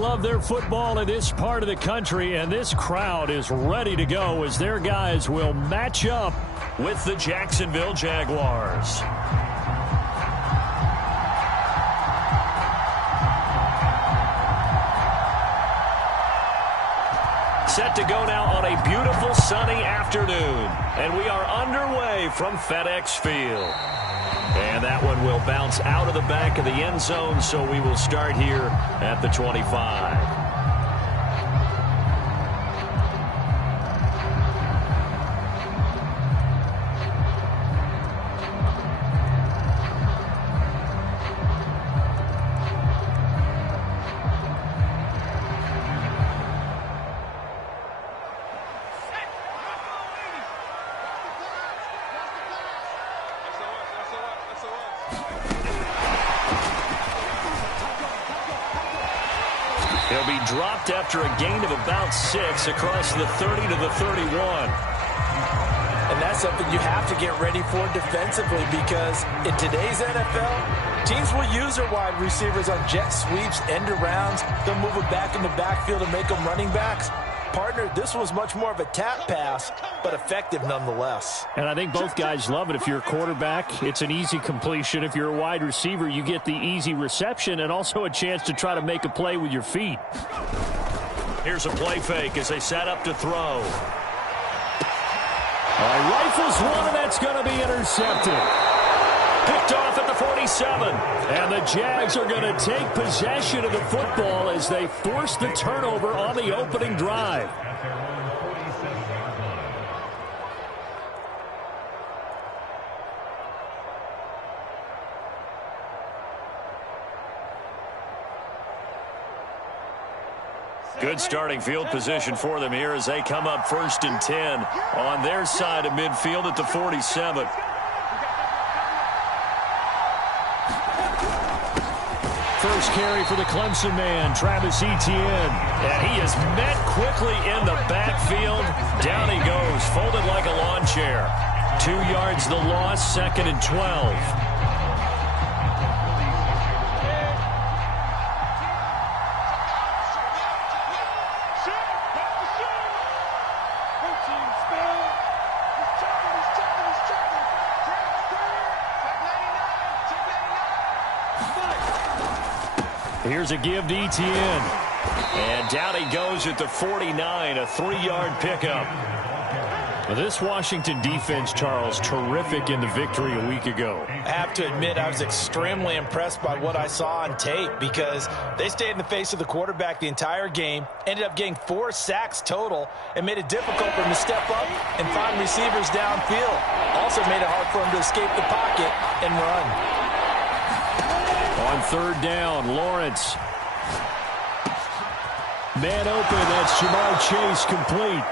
love their football in this part of the country, and this crowd is ready to go as their guys will match up with the Jacksonville Jaguars. Set to go now on a beautiful sunny afternoon, and we are underway from FedEx Field. And that one will bounce out of the back of the end zone, so we will start here at the 25. He'll be dropped after a gain of about 6 across the 30 to the 31. And that's something you have to get ready for defensively, because in today's NFL, teams will use their wide receivers on jet sweeps, end arounds. They'll move it back in the backfield and make them running backs. Partner, this was much more of a tap pass, but effective nonetheless. And I think both guys love it. If you're a quarterback, it's an easy completion. If you're a wide receiver, you get the easy reception and also a chance to try to make a play with your feet. Here's a play fake as they set up to throw. All right, rifles one, and that's going to be intercepted. Picked off at the 47. And the Jags are going to take possession of the football as they force the turnover on the opening drive. Good starting field position for them here as they come up 1st and 10 on their side of midfield at the 47. First carry for the Clemson man, Travis Etienne. And he is met quickly in the backfield. Down he goes, folded like a lawn chair. 2 yards the loss, 2nd and 12. Here's a give to Etienne. And down he goes at the 49, a 3-yard pickup. Well, this Washington defense, Charles, terrific in the victory a week ago. I have to admit, I was extremely impressed by what I saw on tape, because they stayed in the face of the quarterback the entire game, ended up getting 4 sacks total, and made it difficult for him to step up and find receivers downfield. Also made it hard for him to escape the pocket and run. On 3rd down, Lawrence. Man open, that's Jamar Chase complete.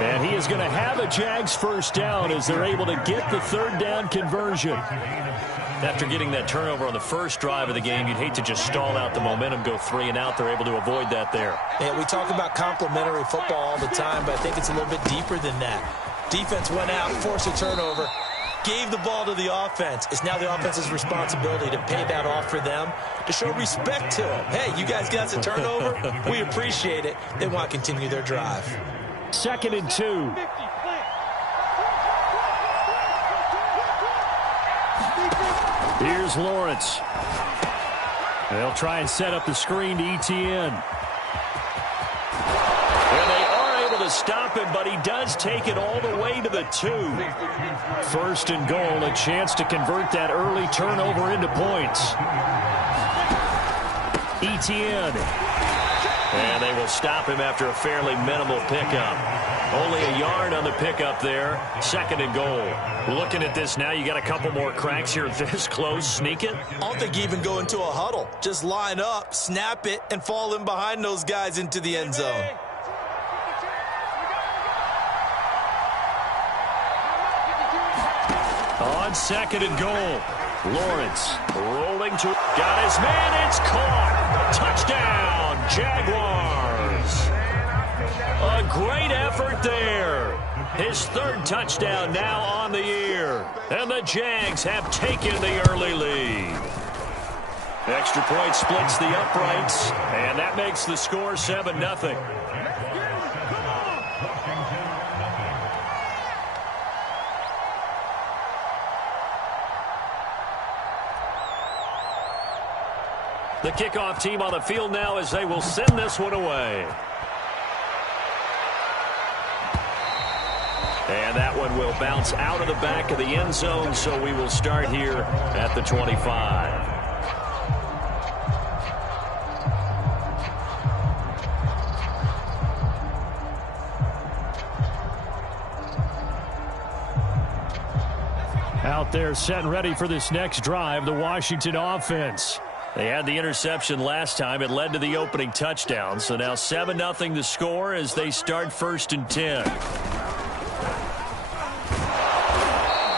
And he is going to have a Jags first down as they're able to get the 3rd down conversion. After getting that turnover on the first drive of the game, you'd hate to just stall out the momentum, go 3 and out. They're able to avoid that there. Yeah, we talk about complementary football all the time, but I think it's a little bit deeper than that. Defense went out, forced a turnover, gave the ball to the offense. It's now the offense's responsibility to pay that off for them, to show respect to them. Hey, you guys got the turnover. We appreciate it. They want to continue their drive. 2nd and 2. Here's Lawrence. They'll try and set up the screen to Etienne. And they are able to stop him, but he does take it all the way to the 2. 1st and goal, a chance to convert that early turnover into points. Etienne. And they will stop him after a fairly minimal pickup. Only a yard on the pickup there. 2nd and goal. Looking at this now, you got a couple more cracks here this close. Sneak it. I don't think you even go into a huddle. Just line up, snap it, and fall in behind those guys into the end zone. On 2nd and goal. Lawrence rolling to, got his man, it's caught. Touchdown, Jaguars. A great effort there. His 3rd touchdown now on the year. And the Jags have taken the early lead. Extra point splits the uprights, and that makes the score 7-0. The kickoff team on the field now as they will send this one away. And that one will bounce out of the back of the end zone, so we will start here at the 25. Out there set and ready for this next drive, the Washington offense. They had the interception last time. It led to the opening touchdown. So now 7-0 the score as they start 1st and 10.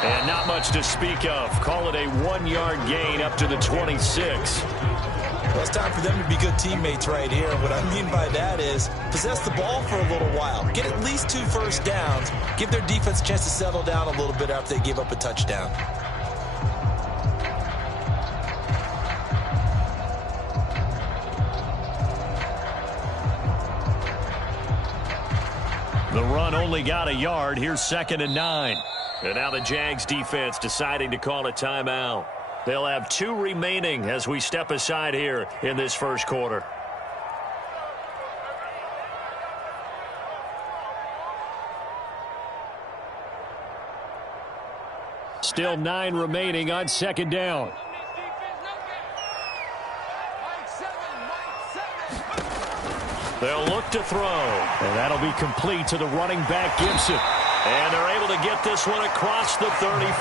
And not much to speak of. Call it a 1-yard gain up to the 26. Well, it's time for them to be good teammates right here. What I mean by that is possess the ball for a little while. Get at least 2 first downs. Give their defense a chance to settle down a little bit after they give up a touchdown. The run only got a yard. Here's 2nd and 9. And now the Jags defense deciding to call a timeout. They'll have 2 remaining as we step aside here in this first quarter. Still 9 remaining on 2nd down. They'll look to throw. And that'll be complete to the running back, Gibson. And they're able to get this one across the 35.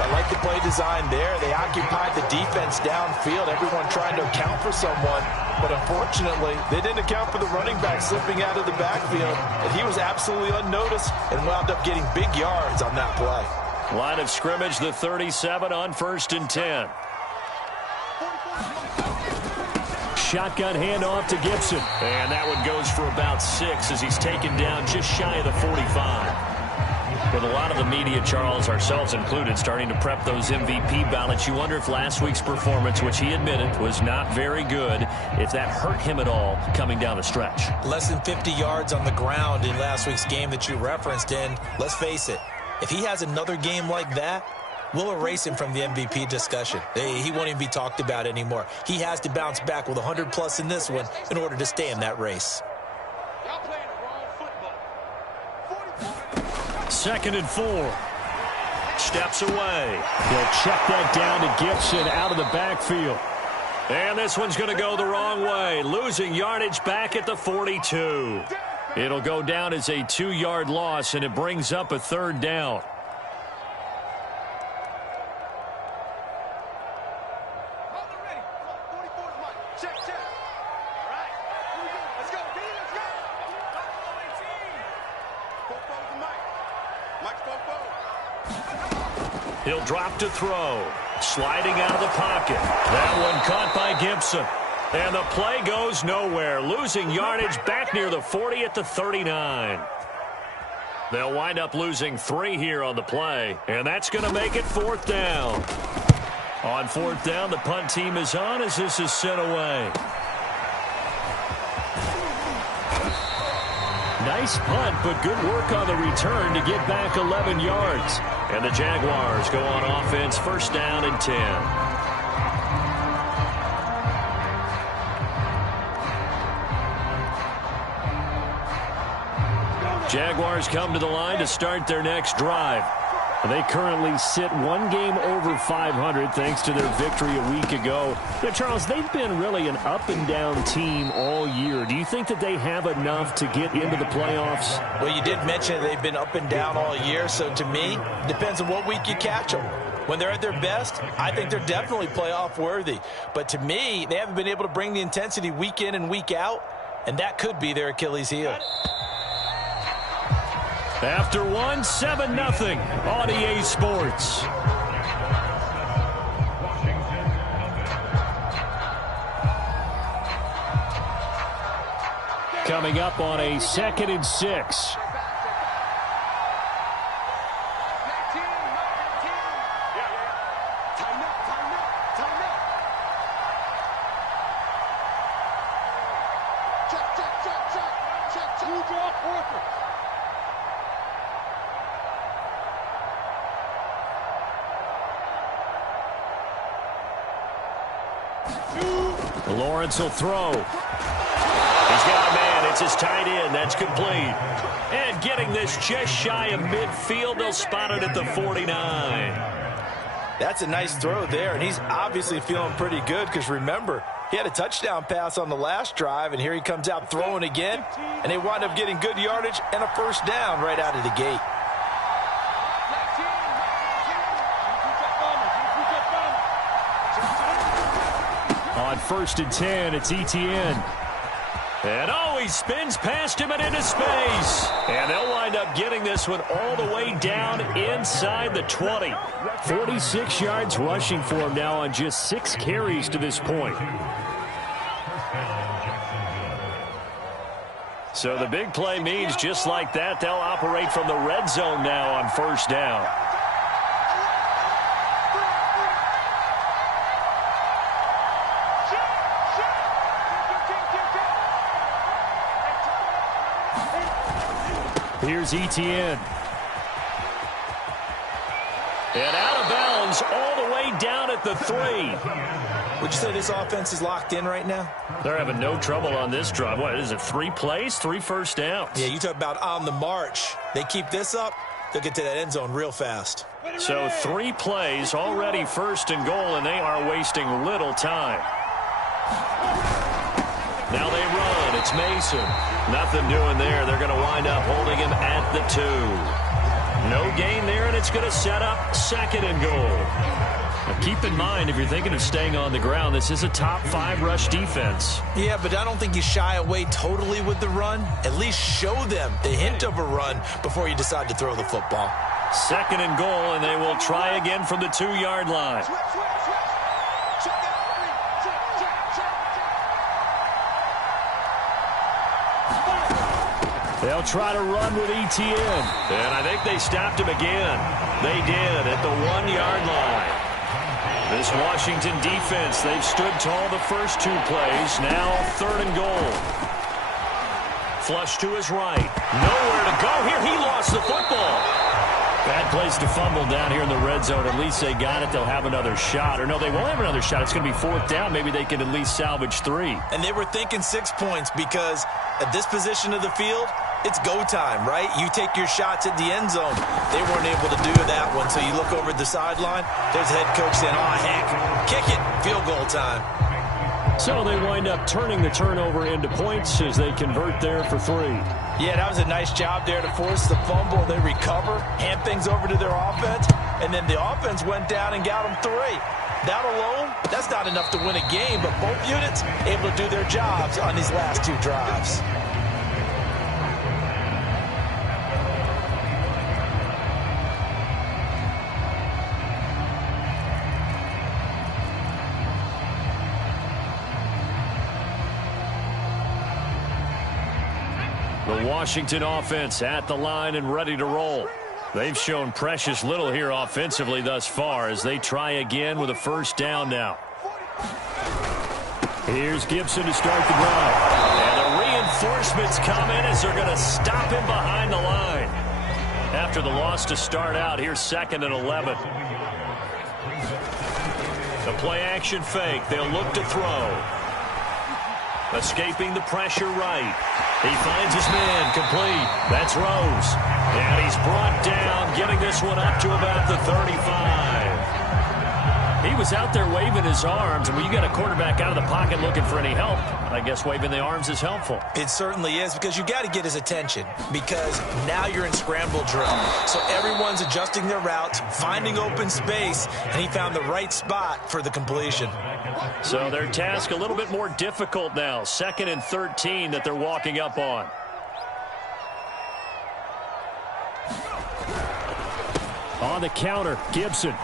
I like the play design there. They occupied the defense downfield, everyone trying to account for someone. But unfortunately, they didn't account for the running back slipping out of the backfield. And he was absolutely unnoticed and wound up getting big yards on that play. Line of scrimmage, the 37 on 1st and 10. Shotgun handoff to Gibson. And that one goes for about 6 as he's taken down just shy of the 45. With a lot of the media, Charles, ourselves included, starting to prep those MVP ballots, you wonder if last week's performance, which he admitted was not very good, if that hurt him at all coming down the stretch. Less than 50 yards on the ground in last week's game that you referenced, and let's face it, if he has another game like that, we'll erase him from the MVP discussion. He won't even be talked about anymore. He has to bounce back with 100+ in this one in order to stay in that race. 2nd and 4. Steps away. He'll check that down to Gibson out of the backfield. And this one's going to go the wrong way. Losing yardage back at the 42. It'll go down as a 2-yard loss, and it brings up a 3rd down. He'll drop to throw. Sliding out of the pocket. That one caught by Gibson. And the play goes nowhere. Losing yardage back near the 40 at the 39. They'll wind up losing 3 here on the play. And that's going to make it 4th down. On 4th down, the punt team is on as this is sent away. Nice punt, but good work on the return to get back 11 yards. And the Jaguars go on offense, 1st down and 10. Jaguars come to the line to start their next drive. They currently sit 1 game over 500 thanks to their victory a week ago. Yeah, Charles, they've been really an up-and-down team all year. Do you think that they have enough to get into the playoffs? Well, you did mention they've been up and down all year, so to me, it depends on what week you catch them. When they're at their best, I think they're definitely playoff worthy. But to me, they haven't been able to bring the intensity week in and week out, and that could be their Achilles heel. After 1, 7-0 on EA Sports. Coming up on a 2nd and 6. Lawrence will throw. He's got a man. It's his tight end. That's complete. And getting this just shy of midfield, they'll spot it at the 49. That's a nice throw there, and he's obviously feeling pretty good because, remember, he had a touchdown pass on the last drive, and here he comes out throwing again, and they wind up getting good yardage and a first down right out of the gate. On 1st and 10, it's Etienne. And he spins past him and into space. And they'll wind up getting this one all the way down inside the 20. 46 yards rushing for him now on just 6 carries to this point. So the big play means just like that, they'll operate from the red zone now on 1st down. Here's Etienne. And out of bounds all the way down at the 3. Would you say this offense is locked in right now? They're having no trouble on this drive. What is it, 3 plays, 3 first downs? Yeah, you talk about on the march. They keep this up, they'll get to that end zone real fast. So 3 plays, already 1st and goal, and they are wasting little time. Now they run. It's Mason. Nothing doing there. They're going to wind up holding him at the 2. No gain there, and it's going to set up 2nd and goal. Now keep in mind, if you're thinking of staying on the ground, this is a top 5 rush defense. Yeah, but I don't think you shy away totally with the run. At least show them the hint of a run before you decide to throw the football. 2nd and goal, and they will try again from the 2-yard line. They'll try to run with Etienne. And I think they stopped him again. They did at the 1-yard line. This Washington defense, they've stood tall the first 2 plays. Now 3rd and goal. Flush to his right. Nowhere to go here. He lost the football. Bad place to fumble down here in the red zone. At least they got it. They'll have another shot. Or no, they won't have another shot. It's going to be 4th down. Maybe they can at least salvage 3. And they were thinking 6 points because at this position of the field, it's go time, right? You take your shots at the end zone. They weren't able to do that one, so you look over at the sideline. There's the head coach saying, oh, heck, kick it, field goal time. So they wind up turning the turnover into points as they convert there for 3. Yeah, that was a nice job there to force the fumble. They recover, hand things over to their offense, and then the offense went down and got them 3. That alone, that's not enough to win a game, but both units able to do their jobs on these last 2 drives. The Washington offense at the line and ready to roll. They've shown precious little here offensively thus far as they try again with a 1st down now. Here's Gibson to start the drive. And the reinforcements come in as they're going to stop him behind the line. After the loss to start out, here's 2nd and 11. The play action fake. They'll look to throw. Escaping the pressure right. He finds his man complete. That's Rose. And he's brought down, getting this one up to about the 35. He was out there waving his arms, and when you got a quarterback out of the pocket looking for any help, I guess waving the arms is helpful. It certainly is, because you got to get his attention, because now you're in scramble drill. So everyone's adjusting their routes, finding open space, and he found the right spot for the completion. So their task a little bit more difficult now. 2nd and 13 that they're walking up on. On the counter, Gibson.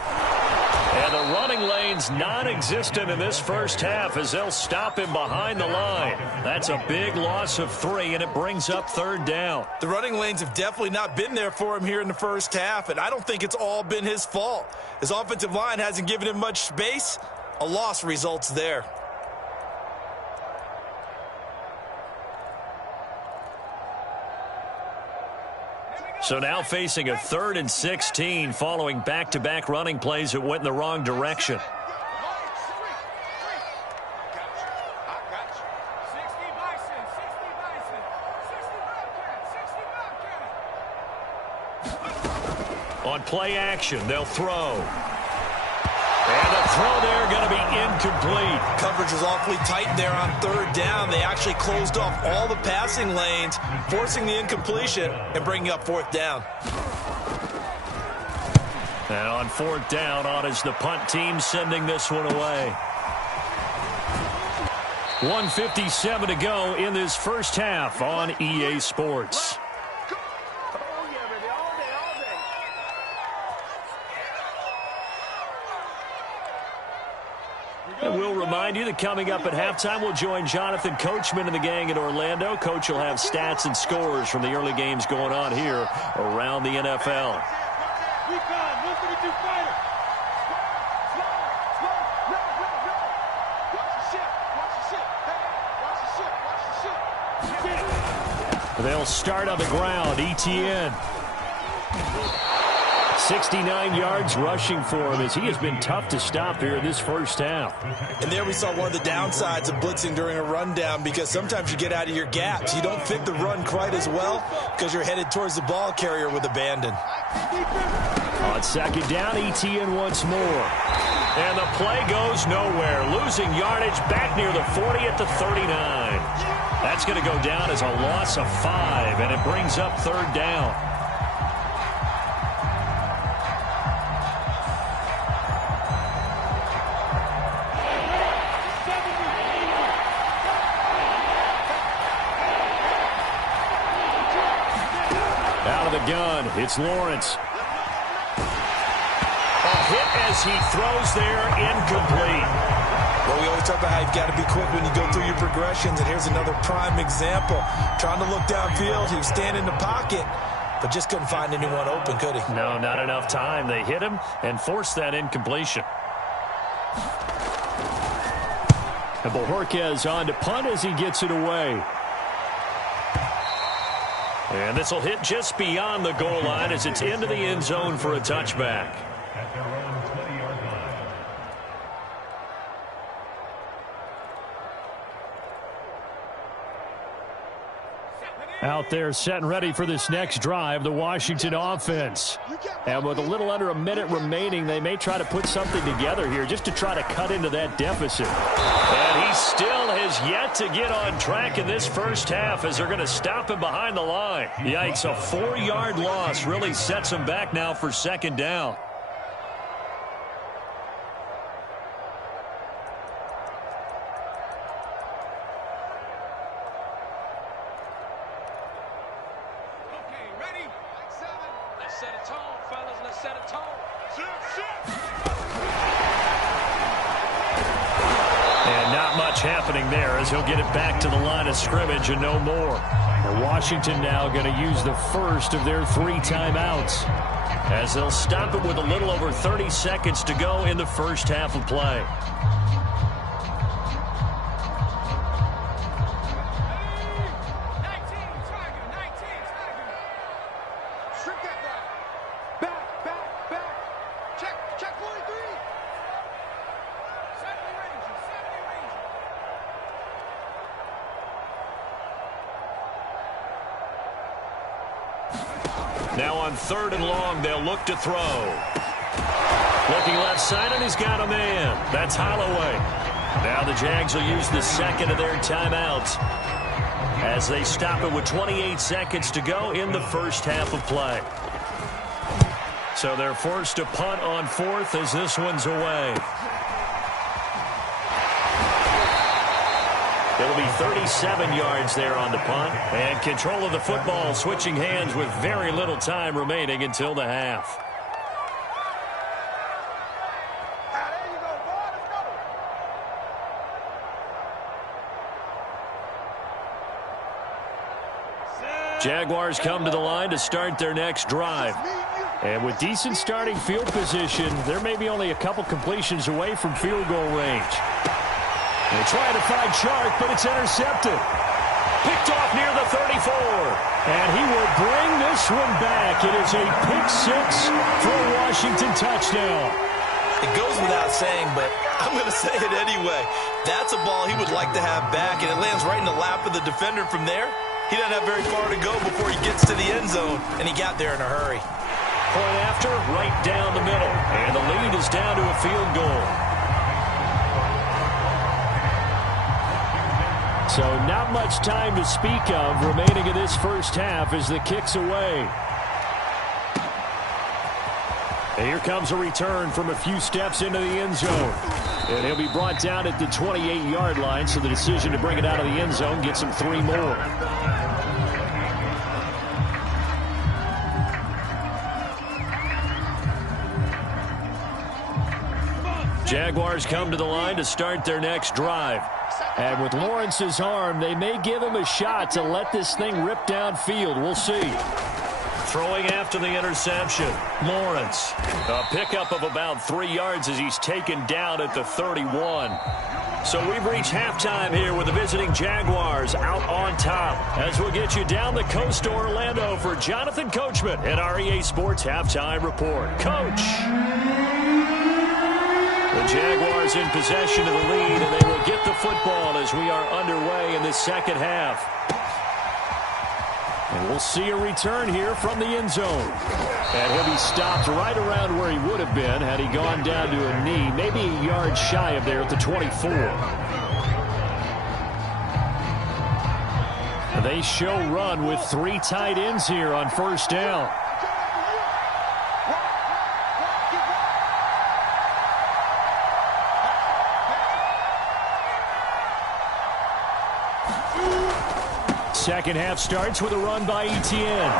And the running lane's non-existent in this first half as they'll stop him behind the line. That's a big loss of 3, and it brings up 3rd down. The running lanes have definitely not been there for him here in the first half, and I don't think it's all been his fault. His offensive line hasn't given him much space. A loss results there. So now facing a 3rd and 16 following back-to-back running plays that went in the wrong direction. On play action, they'll throw. And the throw there going to be incomplete. Coverage was awfully tight there on 3rd down. They actually closed off all the passing lanes, forcing the incompletion and bringing up 4th down. And on 4th down, on is the punt team sending this one away. 1:57 to go in this first half on EA Sports. And we'll remind you that coming up at halftime, we'll join Jonathan Coachman and the gang in Orlando. Coach will have stats and scores from the early games going on here around the NFL. They'll start on the ground. Etienne. 69 yards rushing for him as he has been tough to stop here in this first half. And there we saw one of the downsides of blitzing during a rundown, because sometimes you get out of your gaps. You don't fit the run quite as well because you're headed towards the ball carrier with abandon. On 2nd down, Etienne once more. And the play goes nowhere. Losing yardage back near the 40 at the 39. That's going to go down as a loss of 5, and it brings up 3rd down. Gun. It's Lawrence. A hit as he throws there, incomplete. Well, we always talk about how you've got to be quick when you go through your progressions, and here's another prime example. Trying to look downfield, he was standing in the pocket, but just couldn't find anyone open, could he? No, not enough time. They hit him and forced that incompletion. And Bojorquez on to punt as he gets it away. And this will hit just beyond the goal line as it's into the end zone for a touchback. Out there set and ready for this next drive, the Washington offense. And with a little under a minute remaining, they may try to put something together here just to try to cut into that deficit. And he still has yet to get on track in this first half as they're going to stop him behind the line. Yikes, a 4-yard loss really sets him back now for 2nd down. Happening there as he'll get it back to the line of scrimmage and no more. And Washington now going to use the first of their 3 timeouts as they'll stop it with a little over 30 seconds to go in the first half of play. Now on 3rd and long, they'll look to throw. Looking left side, and he's got a man. That's Holloway. Now the Jags will use the 2nd of their timeouts as they stop it with 28 seconds to go in the first half of play. So they're forced to punt on 4th as this one's away. It'll be 37 yards there on the punt. And control of the football switching hands with very little time remaining until the half. Jaguars come to the line to start their next drive. And with decent starting field position, there may be only a couple completions away from field goal range. They're trying to find Chark, but it's intercepted. Picked off near the 34. And he will bring this one back. It is a pick six for a Washington touchdown. It goes without saying, but I'm going to say it anyway. That's a ball he would like to have back, and it lands right in the lap of the defender from there. He doesn't have very far to go before he gets to the end zone, and he got there in a hurry. Point after, right down the middle. And the lead is down to a field goal. So not much time to speak of remaining in this first half as the kick's away. And here comes a return from a few steps into the end zone. And he'll be brought down at the 28-yard line, so the decision to bring it out of the end zone gets him 3 more. Jaguars come to the line to start their next drive. And with Lawrence's arm, they may give him a shot to let this thing rip downfield. We'll see. Throwing after the interception, Lawrence. A pickup of about 3 yards as he's taken down at the 31. So we've reached halftime here with the visiting Jaguars out on top. As we'll get you down the coast to Orlando for Jonathan Coachman at our EA Sports Halftime Report. Coach. The Jaguars in possession of the lead, and they will get the football as we are underway in the second half. And we'll see a return here from the end zone. And he'll be stopped right around where he would have been had he gone down to a knee, maybe a yard shy of there at the 24. They show run with 3 tight ends here on first down. Second half starts with a run by Etienne.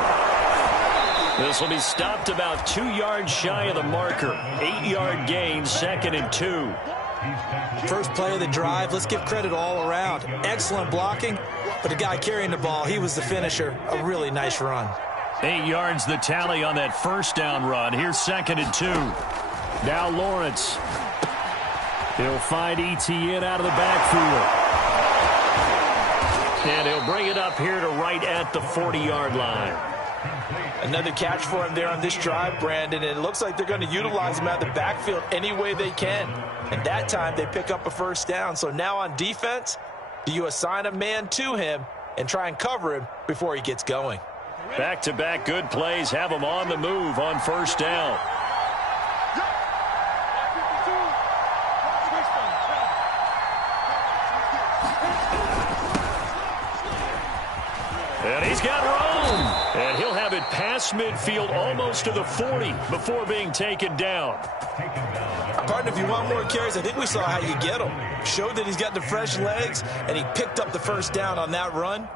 This will be stopped about 2 yards shy of the marker. 8-yard gain, 2nd and 2. First play of the drive, let's give credit all around. Excellent blocking, but the guy carrying the ball, he was the finisher. A really nice run. 8 yards the tally on that first down run. Here's 2nd and 2. Now Lawrence. He'll find Etienne out of the backfield. And he'll bring it up here to right at the 40-yard line. Another catch for him there on this drive, Brandon. And it looks like they're going to utilize him out of the backfield any way they can. And that time they pick up a first down. So now on defense, do you assign a man to him and try and cover him before he gets going? Back-to-back good plays have him on the move on first down. And he's got room. And he'll have it past midfield almost to the 40 before being taken down. Partner, if you want more carries, I think we saw how you get him. Showed that he's got the fresh legs, and he picked up the first down on that run.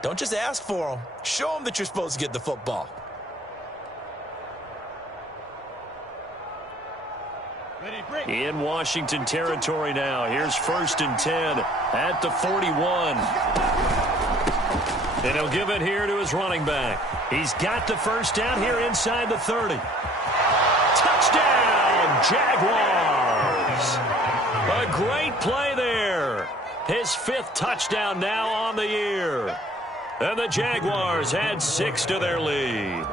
Don't just ask for him. Show him that you're supposed to get the football. In Washington territory now. Here's 1st and 10 at the 41. And he'll give it here to his running back. He's got the first down here inside the 30. Touchdown, Jaguars. A great play there. His 5th touchdown now on the year. And the Jaguars add 6 to their lead.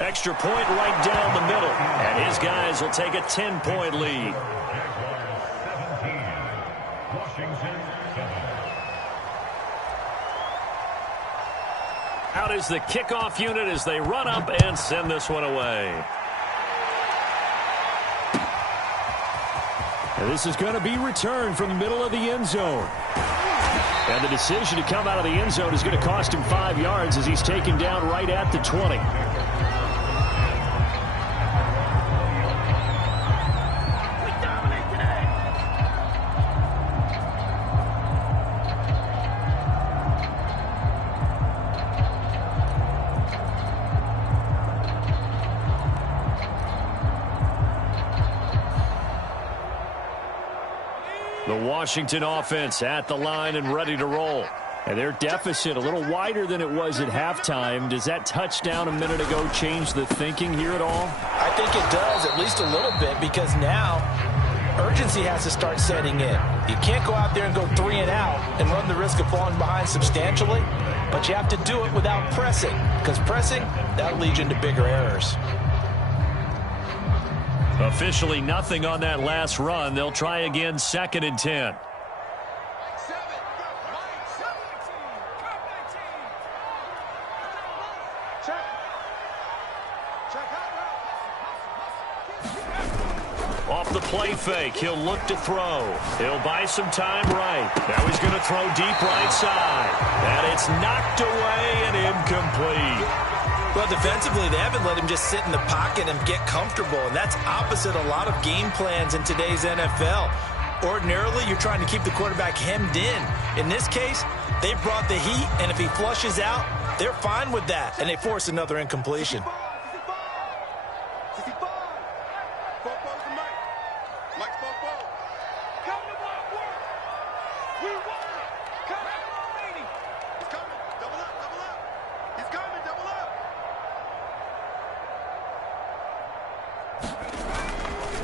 Extra point right down the middle. And his guys will take a 10-point lead. Out is the kickoff unit as they run up and send this one away. And this is going to be returned from the middle of the end zone. And the decision to come out of the end zone is going to cost him 5 yards as he's taken down right at the 20. The Washington offense at the line and ready to roll. And their deficit a little wider than it was at halftime. Does that touchdown a minute ago change the thinking here at all? I think it does, at least a little bit, because now urgency has to start setting in. You can't go out there and go 3 and out and run the risk of falling behind substantially, but you have to do it without pressing, because pressing, that'll lead you into bigger errors. Officially nothing on that last run. They'll try again, 2nd and 10. Off the play fake, he'll look to throw. He'll buy some time right. Now he's going to throw deep right side. And it's knocked away and incomplete. Well, defensively, they haven't let him just sit in the pocket and get comfortable, and that's opposite a lot of game plans in today's NFL. Ordinarily, you're trying to keep the quarterback hemmed in. In this case, they brought the heat, and if he flushes out, they're fine with that, and they force another incompletion.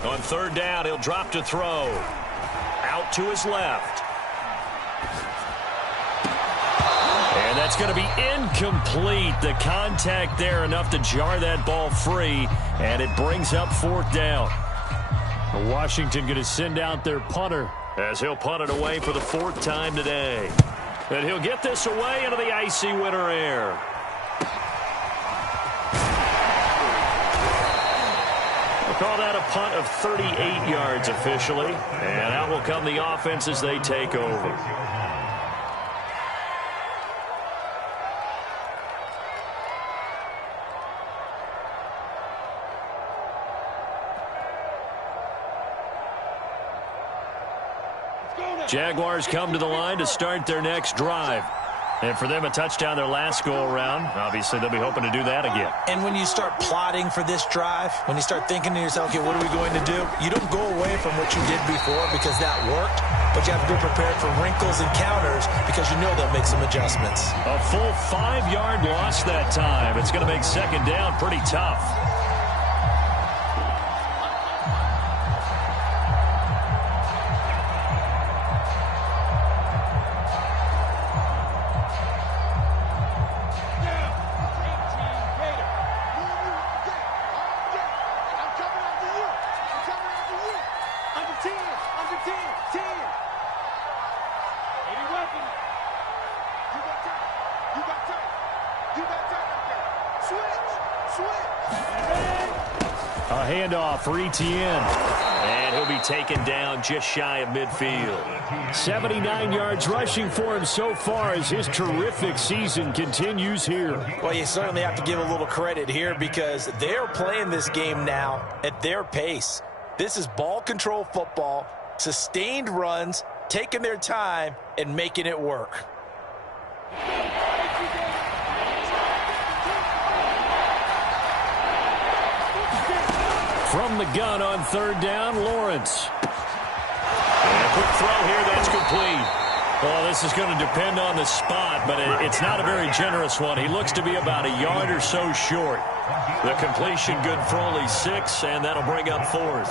On 3rd down, he'll drop to throw. Out to his left. And that's going to be incomplete. The contact there enough to jar that ball free, and it brings up 4th down. Washington going to send out their punter as he'll punt it away for the 4th time today. And he'll get this away into the icy winter air. Call that a punt of 38 yards officially. And out will come the offense as they take over. Jaguars come to the line to start their next drive. And for them, a touchdown their last go-around. Obviously, they'll be hoping to do that again. And when you start plotting for this drive, when you start thinking to yourself, okay, what are we going to do? You don't go away from what you did before because that worked, but you have to be prepared for wrinkles and counters because you know they'll make some adjustments. A full 5-yard loss that time. It's going to make 2nd down pretty tough. A handoff for Etienne. And he'll be taken down just shy of midfield. 79 yards rushing for him so far as his terrific season continues here. Well, you certainly have to give a little credit here because they're playing this game now at their pace. This is ball control football, sustained runs, taking their time, and making it work. From the gun on 3rd down, Lawrence. And a quick throw here, that's complete. Well, this is going to depend on the spot, but it's not a very generous one. He looks to be about a yard or so short. The completion good for only 6, and that'll bring up 4th.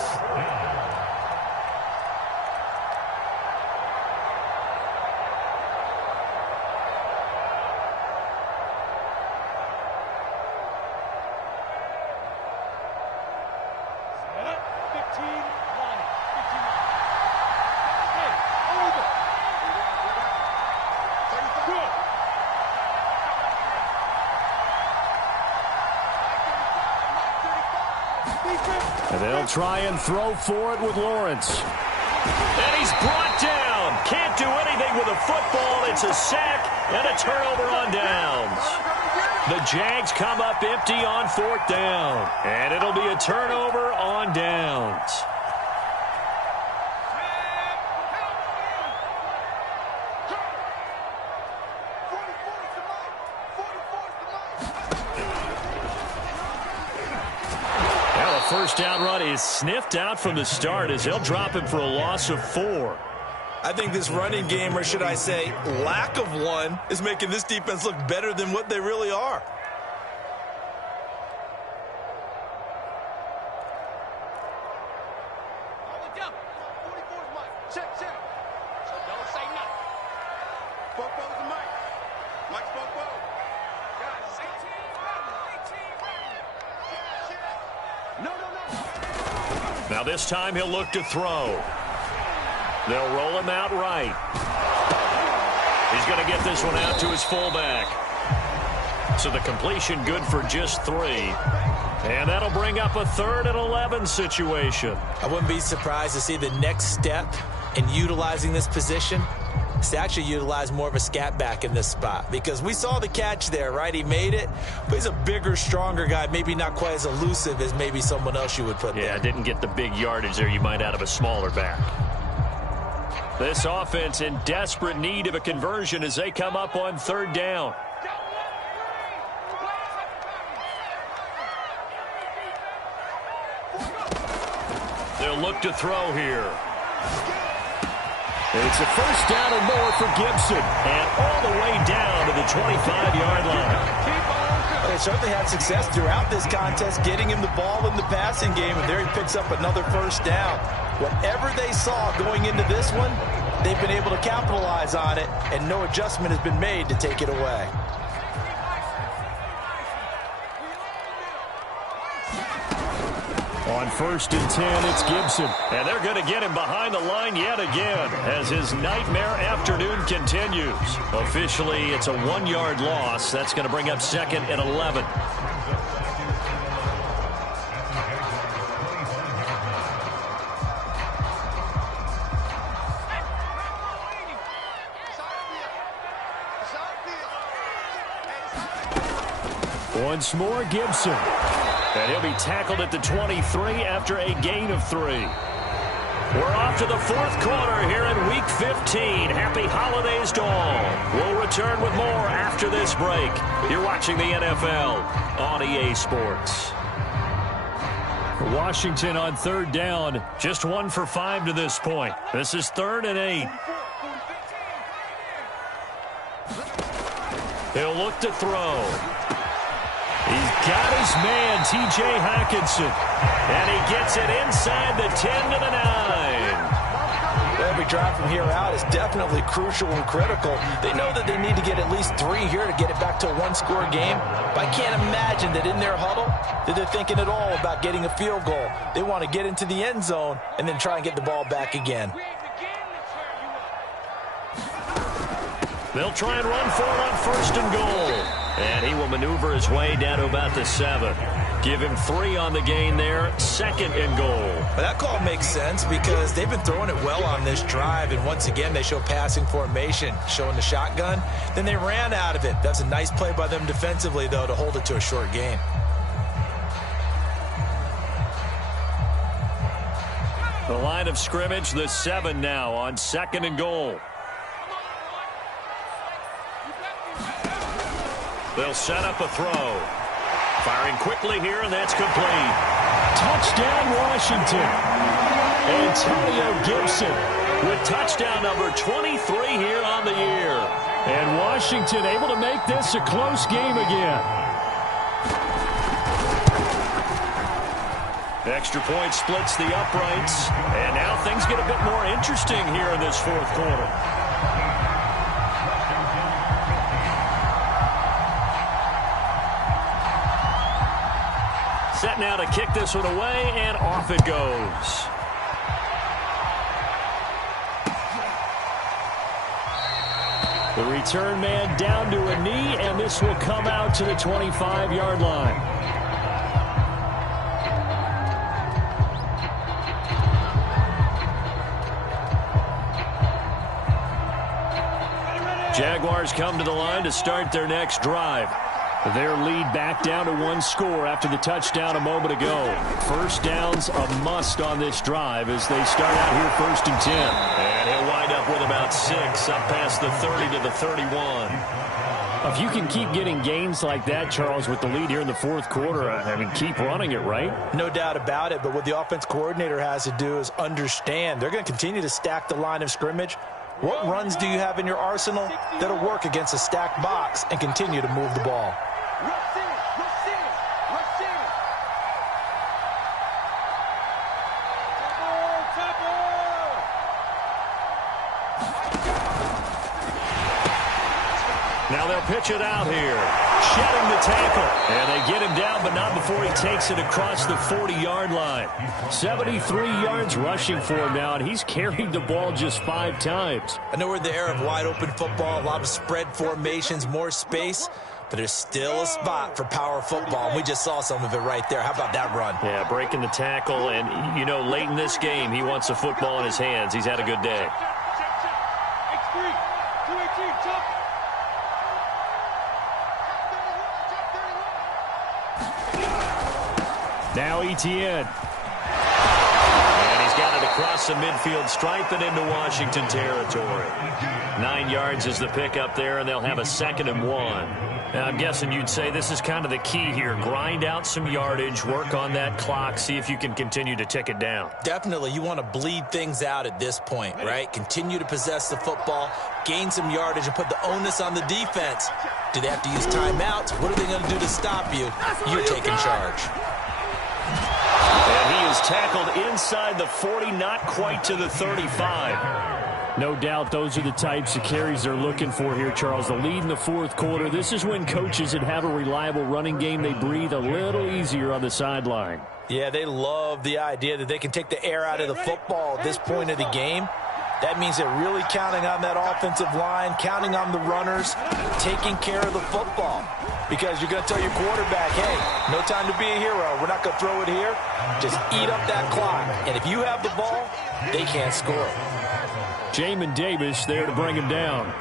And they'll try and throw for it with Lawrence. And he's brought down. Can't do anything with a football. It's a sack and a turnover on downs. The Jags come up empty on 4th down. And it'll be a turnover on downs. First down run is sniffed out from the start as they'll drop him for a loss of 4. I think this running game, or should I say lack of one, is making this defense look better than what they really are. Check. So don't say nothing. Spoke the mic. Mike spoke both. Guys, 18 No. Now this time he'll look to throw. They'll roll him out right. He's going to get this one out to his fullback. So the completion good for just 3. And that'll bring up a 3rd and 11 situation. I wouldn't be surprised to see the next step in utilizing this position is to actually utilize more of a scat back in this spot. Because we saw the catch there, right? He made it, but he's a bigger, stronger guy, maybe not quite as elusive as maybe someone else you would put there. Yeah, didn't get the big yardage there you might out of a smaller back. This offense in desperate need of a conversion as they come up on 3rd down. They'll look to throw here. It's a 1st down or more for Gibson. And all the way down to the 25-yard line. They certainly had success throughout this contest, getting him the ball in the passing game, and there he picks up another 1st down. Whatever they saw going into this one, they've been able to capitalize on it, and no adjustment has been made to take it away. On 1st and 10, it's Gibson. And they're going to get him behind the line yet again as his nightmare afternoon continues. Officially, it's a 1-yard loss. That's going to bring up 2nd and 11. Once more, Gibson. And he'll be tackled at the 23 after a gain of 3. We're off to the 4th quarter here in Week 15. Happy holidays to all. We'll return with more after this break. You're watching the NFL on EA Sports. Washington on 3rd down. Just 1 for 5 to this point. This is 3rd and 8. He'll look to throw. He's got his man, T.J. Hockenson. And he gets it inside the 10 to the 9. Every drive from here out is definitely crucial and critical. They know that they need to get at least 3 here to get it back to a 1-score game. But I can't imagine that in their huddle that they're thinking at all about getting a field goal. They want to get into the end zone and then try and get the ball back again. They'll try and run for it on 1st and goal. And he will maneuver his way down to about the 7. Give him 3 on the gain there. 2nd and goal. But that call makes sense because they've been throwing it well on this drive. And once again, they show passing formation, showing the shotgun. Then they ran out of it. That's a nice play by them defensively, though, to hold it to a short gain. The line of scrimmage, the 7 now on 2nd and goal. They'll set up a throw. Firing quickly here, and that's complete. Touchdown, Washington. Antonio Gibson with touchdown number 23 here on the year. And Washington able to make this a close game again. Extra point splits the uprights. And now things get a bit more interesting here in this 4th quarter. Set now to kick this one away, and off it goes. The return man down to a knee, and this will come out to the 25-yard line. Jaguars come to the line to start their next drive. Their lead back down to 1 score after the touchdown a moment ago. 1st down's a must on this drive as they start out here 1st and 10. And he'll wind up with about 6 up past the 30 to the 31. If you can keep getting gains like that, Charles, with the lead here in the 4th quarter, I mean, keep running it, right? No doubt about it, but what the offense coordinator has to do is understand they're going to continue to stack the line of scrimmage. What runs do you have in your arsenal that'll work against a stacked box and continue to move the ball? Now they'll pitch it out here. Shedding the tackle. And they get him down, but not before he takes it across the 40-yard line. 73 yards rushing for him now, and he's carried the ball just 5 times. I know we're in the era of wide-open football, a lot of spread formations, more space, but there's still a spot for power football. We just saw some of it right there. How about that run? Yeah, breaking the tackle, and, you know, late in this game, he wants the football in his hands. He's had a good day. Now Etienne. And he's got it across the midfield stripe and into Washington territory. 9 yards is the pickup there, and they'll have a 2nd and 1. Now, I'm guessing you'd say this is kind of the key here. Grind out some yardage, work on that clock, see if you can continue to tick it down. Definitely. You want to bleed things out at this point, right? Continue to possess the football, gain some yardage, and put the onus on the defense. Do they have to use timeouts? What are they going to do to stop you? You're taking charge. And he is tackled inside the 40, not quite to the 35. No doubt those are the types of carries they're looking for here, Charles. The lead in the 4th quarter. This is when coaches that have a reliable running game, they breathe a little easier on the sideline. Yeah, they love the idea that they can take the air out of the football at this point of the game. That means they're really counting on that offensive line, counting on the runners, taking care of the football. Because you're going to tell your quarterback, hey, no time to be a hero. We're not going to throw it here. Just eat up that clock. And if you have the ball, they can't score. Jamin Davis there to bring him down.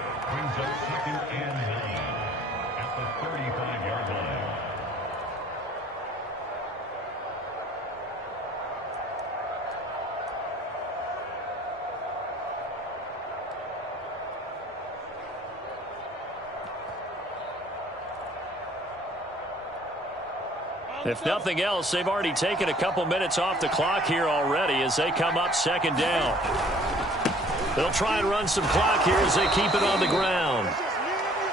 If nothing else, they've already taken a couple minutes off the clock here already as they come up 2nd down. They'll try and run some clock here as they keep it on the ground.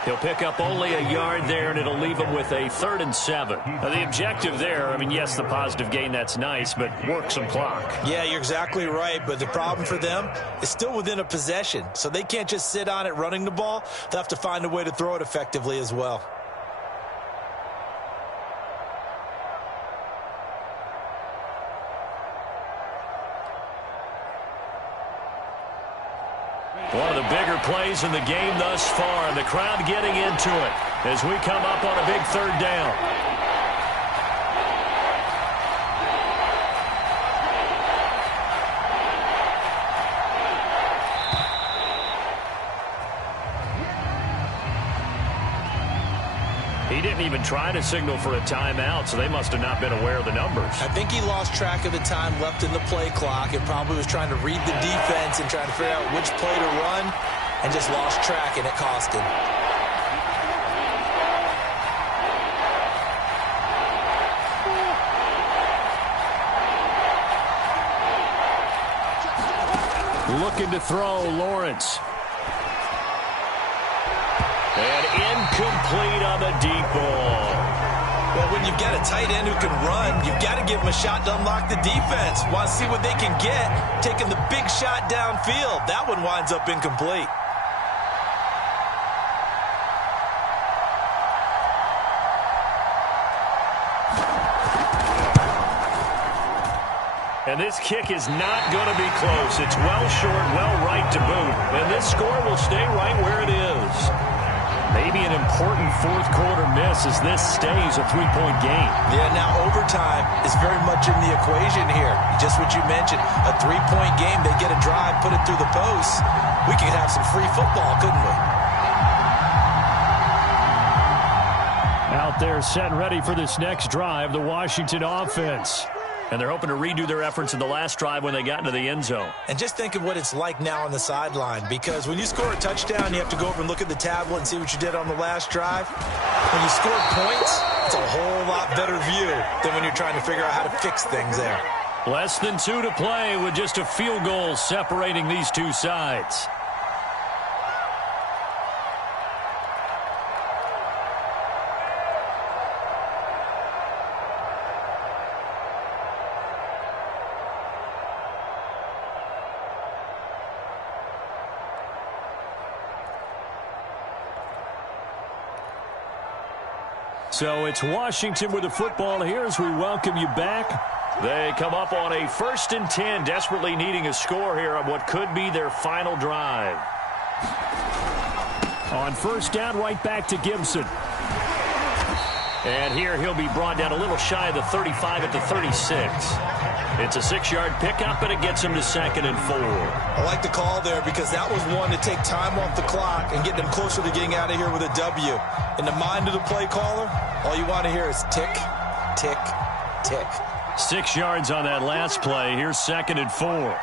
He'll pick up only a yard there, and it'll leave him with a 3rd and 7. Now, the objective there, I mean, yes, the positive gain, that's nice, but work some clock. Yeah, you're exactly right, but the problem for them is still within a possession, so they can't just sit on it running the ball. They'll have to find a way to throw it effectively as well. One of the bigger plays in the game thus far, and the crowd getting into it as we come up on a big 3rd down. He didn't even try to signal for a timeout, so they must have not been aware of the numbers. I think he lost track of the time left in the play clock and probably was trying to read the defense and trying to figure out which play to run and just lost track, and it cost him. Looking to throw, Lawrence. And incomplete on the deep ball. Well, when you've got a tight end who can run, you've got to give him a shot to unlock the defense. Want to see what they can get, taking the big shot downfield. That one winds up incomplete. And this kick is not going to be close. It's well short, well right to boot. And this score will stay right where it is. Maybe an important 4th quarter miss as this stays a 3-point game. Yeah, now overtime is very much in the equation here. Just what you mentioned, a 3-point game. They get a drive, put it through the post. We could have some free football, couldn't we? Out there set and ready for this next drive, the Washington offense. And they're hoping to redo their efforts in the last drive when they got into the end zone. And just think of what it's like now on the sideline, because when you score a touchdown, you have to go over and look at the tablet and see what you did on the last drive. When you scored points, it's a whole lot better view than when you're trying to figure out how to fix things there. Less than 2 to play with just a field goal separating these two sides. So it's Washington with the football here as we welcome you back. They come up on a 1st and 10, desperately needing a score here on what could be their final drive. On 1st down, right back to Gibson. And here he'll be brought down a little shy of the 35 at the 36. It's a 6-yard pickup, and it gets him to 2nd and 4. I like the call there because that was one to take time off the clock and get them closer to getting out of here with a W. In the mind of the play caller, all you want to hear is tick, tick, tick. 6 yards on that last play. Here's 2nd and 4.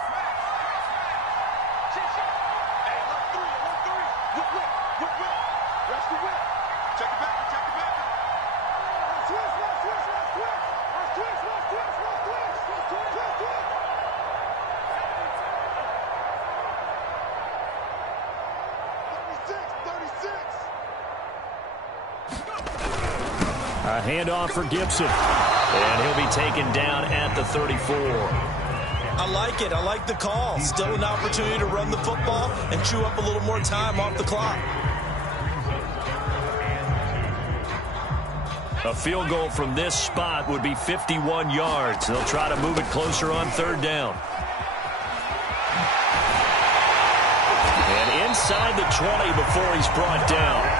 A handoff for Gibson. And he'll be taken down at the 34. I like it. I like the call. Still an opportunity to run the football and chew up a little more time off the clock. A field goal from this spot would be 51 yards. They'll try to move it closer on 3rd down. And inside the 20 before he's brought down.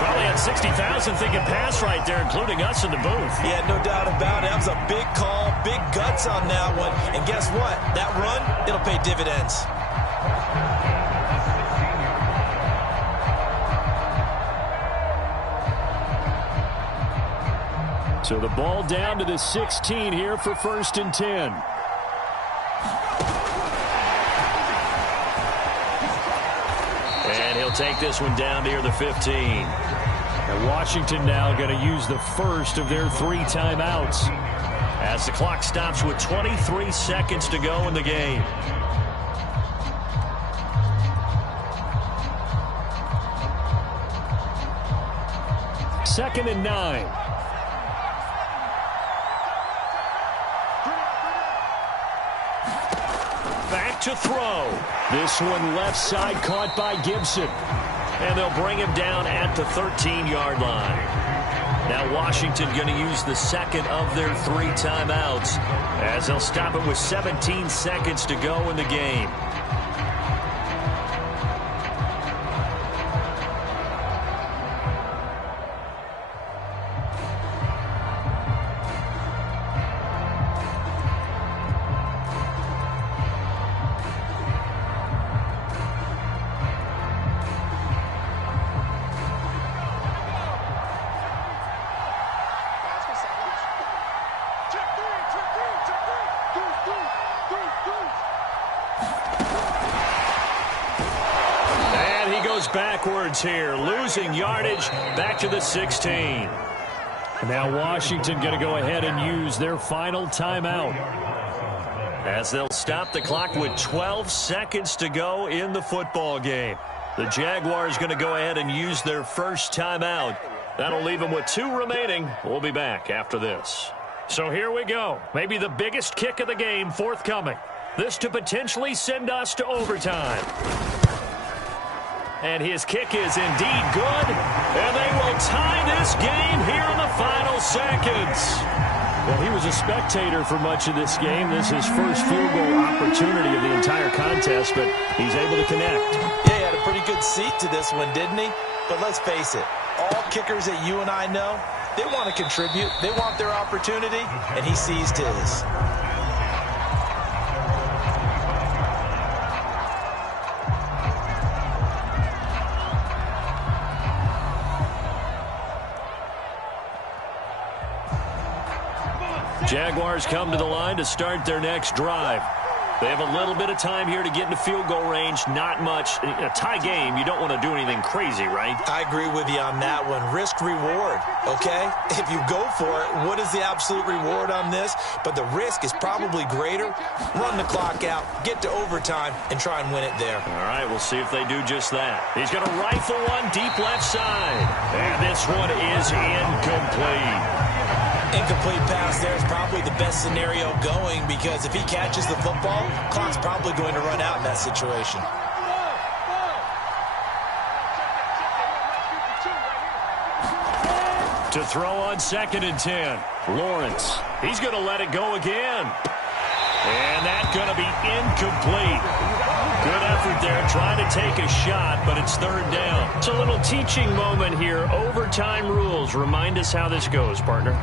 Probably had 60,000 thinking pass right there, including us in the booth. Yeah, no doubt about it. That was a big call, big guts on that one. And guess what? That run, it'll pay dividends. So the ball down to the 16 here for 1st and 10. And he'll take this one down near the 15. And Washington now going to use the first of their 3 timeouts as the clock stops with 23 seconds to go in the game. Second and 9. Back to throw. This one left side caught by Gibson. And they'll bring him down at the 13-yard line. Now Washington going to use the second of their 3 timeouts as they'll stop it with 17 seconds to go in the game. Backwards here, losing yardage back to the 16. And now Washington going to go ahead and use their final timeout as they'll stop the clock with 12 seconds to go in the football game. The Jaguars going to go ahead and use their first timeout. That'll leave them with 2 remaining. We'll be back after this. So here we go. Maybe the biggest kick of the game forthcoming. This to potentially send us to overtime. And his kick is indeed good. And they will tie this game here in the final seconds. Well, he was a spectator for much of this game. This is his first field goal opportunity of the entire contest, but he's able to connect. Yeah, he had a pretty good seat to this one, didn't he? But let's face it, all kickers that you and I know, they want to contribute. They want their opportunity, and he seized his. Jaguars come to the line to start their next drive. They have a little bit of time here to get into field goal range. Not much. In a tie game, you don't want to do anything crazy, right? I agree with you on that one. Risk reward, okay? If you go for it, what is the absolute reward on this? But the risk is probably greater. Run the clock out, get to overtime, and try and win it there. All right, we'll see if they do just that. He's going to rifle one deep left side. And this one is incomplete. Incomplete pass there is probably the best scenario going because if he catches the football, clock's probably going to run out in that situation. To throw on 2nd and 10. Lawrence. He's going to let it go again. And that's going to be incomplete. Good effort there, trying to take a shot, but it's 3rd down. It's a little teaching moment here. Overtime rules. Remind us how this goes, partner.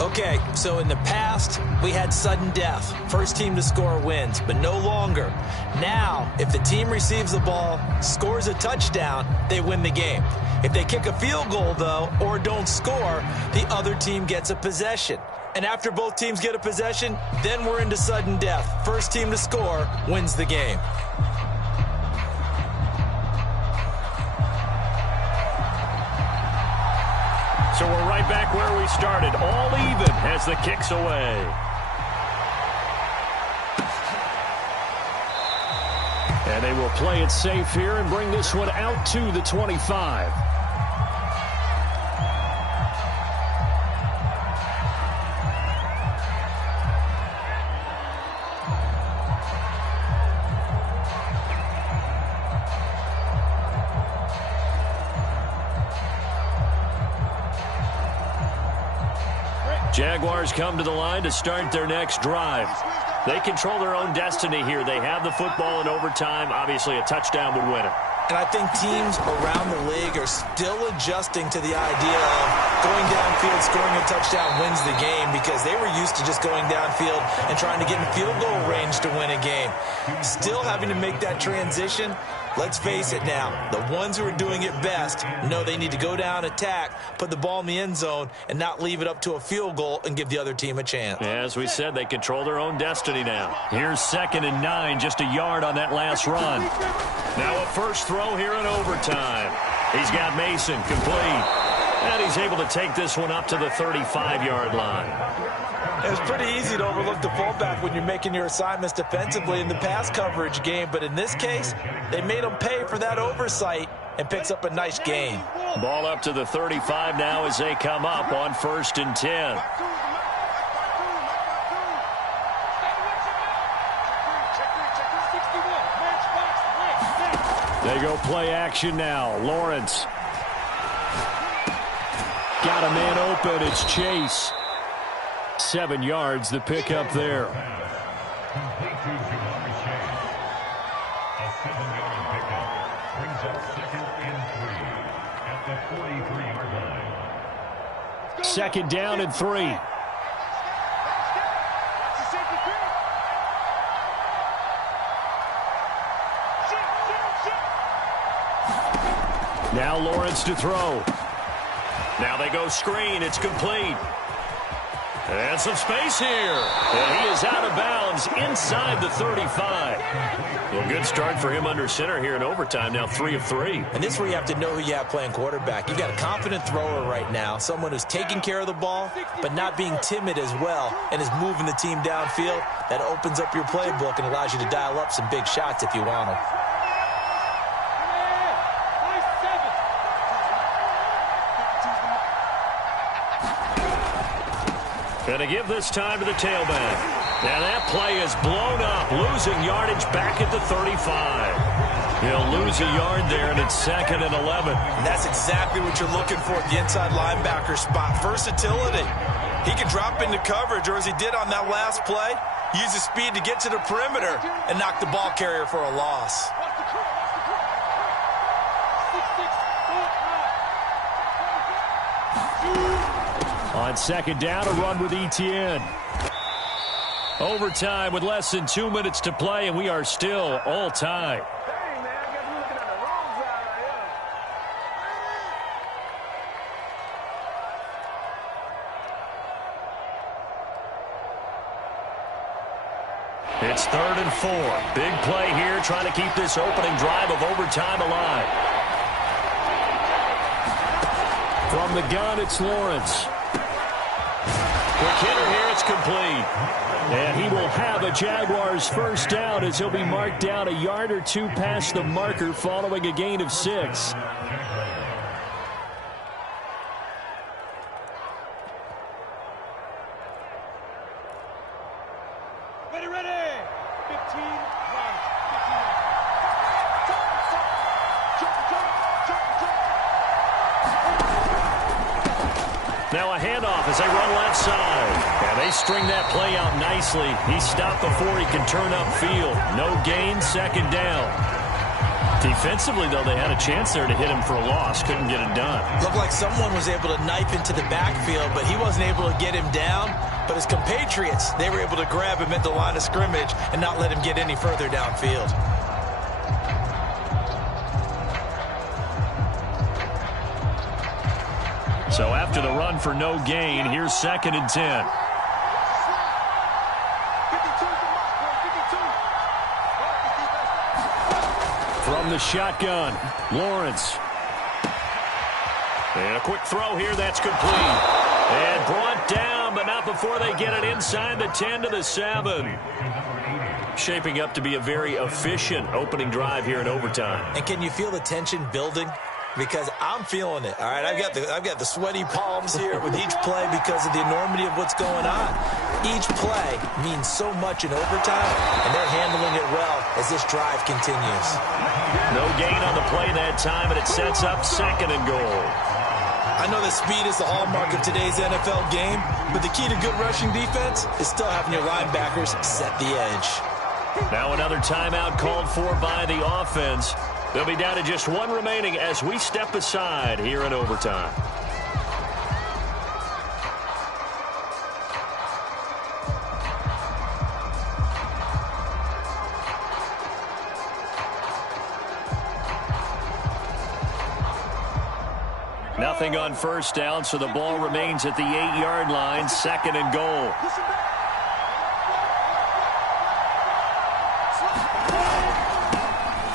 Okay, so in the past, we had sudden death. First team to score wins, but no longer. Now, if the team receives the ball, scores a touchdown, they win the game. If they kick a field goal, though, or don't score, the other team gets a possession. And after both teams get a possession, then we're into sudden death. First team to score wins the game. So we're right back where we started, all even as the kick's away. And they will play it safe here and bring this one out to the 25. Jaguars come to the line to start their next drive. They control their own destiny here. They have the football in overtime. Obviously, a touchdown would win it. And I think teams around the league are still adjusting to the idea of going downfield, scoring a touchdown wins the game, because they were used to just going downfield and trying to get in field goal range to win a game. Still having to make that transition. Let's face it now, the ones who are doing it best know they need to go down, attack, put the ball in the end zone, and not leave it up to a field goal and give the other team a chance. As we said, they control their own destiny now. Here's 2nd and 9, just a yard on that last run. Now a first throw here in overtime. He's got Mason complete. And he's able to take this one up to the 35-yard line. It's pretty easy to overlook the fullback when you're making your assignments defensively in the pass coverage game, but in this case, they made him pay for that oversight and picks up a nice gain. Ball up to the 35 now as they come up on 1st and 10. They go play action now. Lawrence. Got a man open. It's Chase. 7 yards, the pickup there. Second down and 3. Now Lawrence to throw. Now they go screen. It's complete. And some space here. And he is out of bounds inside the 35. Well, good start for him under center here in overtime. Now 3 of 3. And this is where you have to know who you have playing quarterback. You've got a confident thrower right now, someone who's taking care of the ball, but not being timid as well, and is moving the team downfield. That opens up your playbook and allows you to dial up some big shots if you want them. Going to give this time to the tailback. Now that play is blown up, losing yardage back at the 35. He'll lose a yard there, and it's 2nd and 11. And that's exactly what you're looking for at the inside linebacker spot. Versatility. He can drop into coverage, or as he did on that last play, use his speed to get to the perimeter and knock the ball carrier for a loss. On 2nd down, a run with Etienne. Overtime with less than 2 minutes to play, and we are still all tied. It's 3rd and 4. Big play here, trying to keep this opening drive of overtime alive. From the gun, it's Lawrence. Quick hitter here, it's complete. And he will have a Jaguars first down as he'll be marked down a yard or 2 past the marker following a gain of 6. Ready. 15 rounds. Now a handoff as they run left side. And they string that play out nicely. He stopped before he can turn upfield. No gain, second down. Defensively, though, they had a chance there to hit him for a loss. Couldn't get it done. Looked like someone was able to knife into the backfield, but he wasn't able to get him down. But his compatriots, they were able to grab him at the line of scrimmage and not let him get any further downfield. So after the run for no gain, here's 2nd and 10. From the shotgun, Lawrence. And a quick throw here, that's complete. And brought down, but not before they get it inside the 10 to the 7. Shaping up to be a very efficient opening drive here in overtime. And can you feel the tension building? Because I'm feeling it. All right, I've got the sweaty palms here with each play because of the enormity of what's going on. Each play means so much in overtime, and they're handling it well as this drive continues. No gain on the play that time, and it sets up 2nd and goal. I know that speed is the hallmark of today's NFL game, but the key to good rushing defense is still having your linebackers set the edge. Now another timeout called for by the offense. They'll be down to just one remaining as we step aside here in overtime. Nothing on first down, so the ball remains at the 8-yard line, 2nd and goal.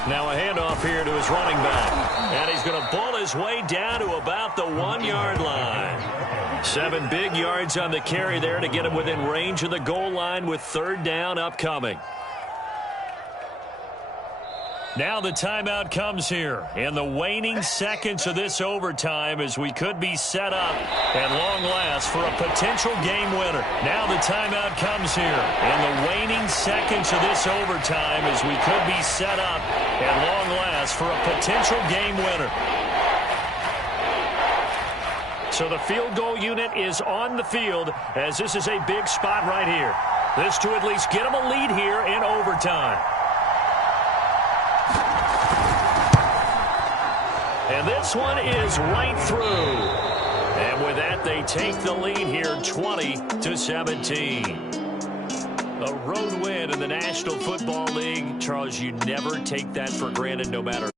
Now a handoff here to his running back. And he's going to ball his way down to about the 1-yard line. 7 big yards on the carry there to get him within range of the goal line with 3rd down upcoming. Now the timeout comes here in the waning seconds of this overtime as we could be set up at long last for a potential game winner. Now the timeout comes here in the waning seconds of this overtime as we could be set up at long last for a potential game winner. So the field goal unit is on the field as this is a big spot right here. This to at least get them a lead here in overtime. And this one is right through. And with that, they take the lead here 20-17. A road win in the National Football League. Charles, you never take that for granted no matter